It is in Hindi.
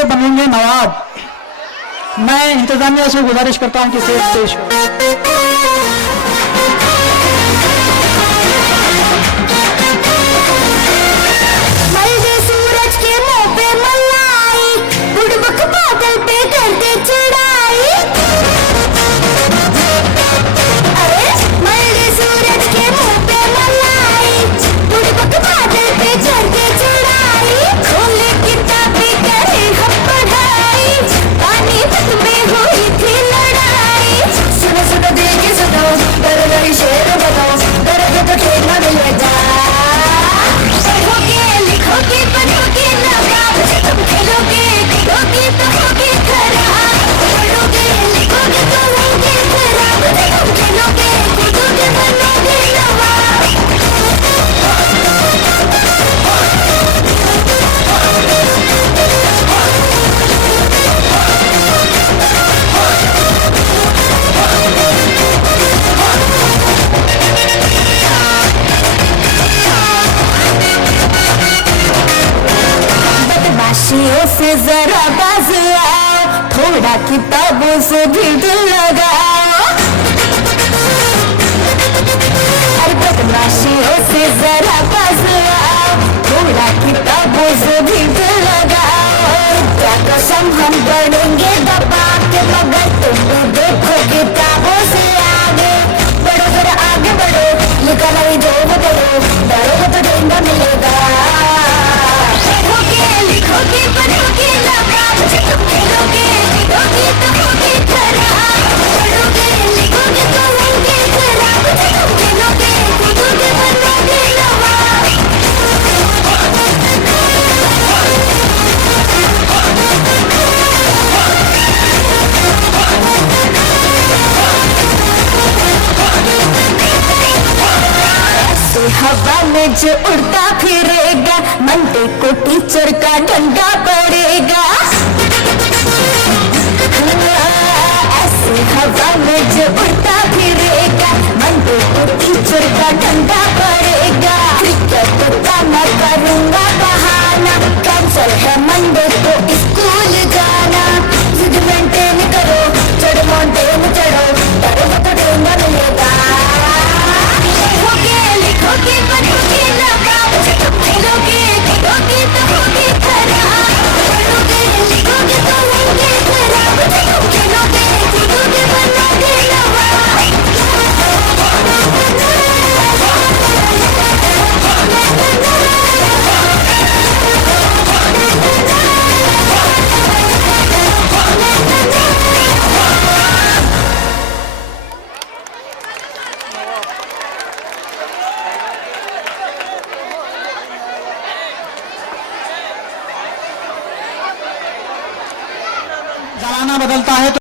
के बनेंगे नवाब। मैं इंतजामिया से गुजारिश करता हूं कि स्टेज पेश करो। बदमाशियों से जरा बाज आओ, थोड़ा किताबों से भी दिल लगाओ। अरे बदमाशियों से जरा बाज आओ, थोड़ा किताबों से भी दिल लगाओ। क्या कसम हम बढ़ेंगे दबा के, मगर तुम देखो किताबों से आगे बढ़ो, जरा आगे बढ़ो, लिखा नहीं जो वो पढ़ो, डरो तो डेंगा मिलेगा। लिखोगे बनोगे नवाब, तुम खेलोगे जीतोगे तो होगे खराब। पढ़ोगे लिखोगे तो होगे खराब, तुम खेलोगे कूदोगे बनोगे नवाब। ऐसे हवा में जो उड़ता फिरेगा, मंडे को टीचर का डंडा पड़ेगा। ऐसे हवा में जो उड़ता फिरेगा, मंडे को टीचर का डंडा पड़ेगा। क्रिकेट का मैं करूंगा बहाना, कैंसल है मंडे को स्कूल जाना। जिद मेंटेन करो, चढ़ो माउंटेन चढ़ो, डरो तो डेंगा मिलेगा। लिखोगे बनोगे नवाब, तुम खेलोगे जीतोगे तो होगे खराब। पढ़ोगे लिखोगे तो होगे खराब, तुम खेलोगे कूदोगे बनोगे नवाब। जमाना बदलता है तो